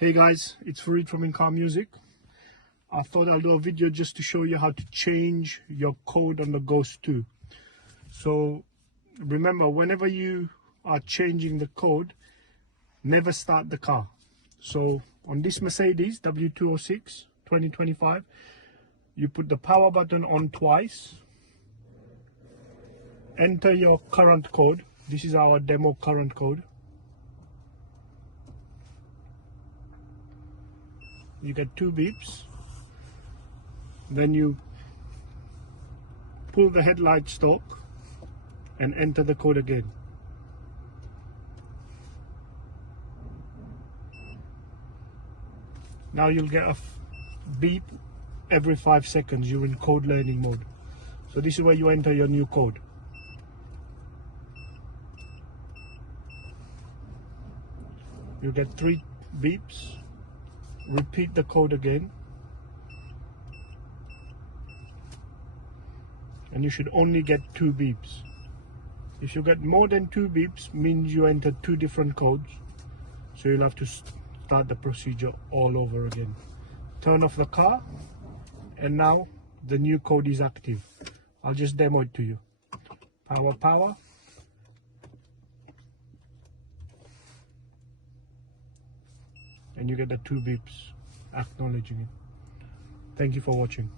Hey guys, it's Farid from In-Car Music. I thought I'll do a video just to show you how to change your code on the Ghost 2. So remember, whenever you are changing the code, never start the car. So on this Mercedes W206 2025, you put the power button on twice, enter your current code. This is our demo current code. You get 2 beeps, then you pull the headlight stalk and enter the code again. Now you'll get a beep every 5 seconds. You're in code learning mode. So this is where you enter your new code. You get 3 beeps. Repeat the code again, and you should only get 2 beeps. If you get more than 2 beeps, means you entered 2 different codes, so you'll have to start the procedure all over again. Turn off the car, and now the new code is active. I'll just demo it to you. Power, and you get the 2 beeps acknowledging it. Thank you for watching.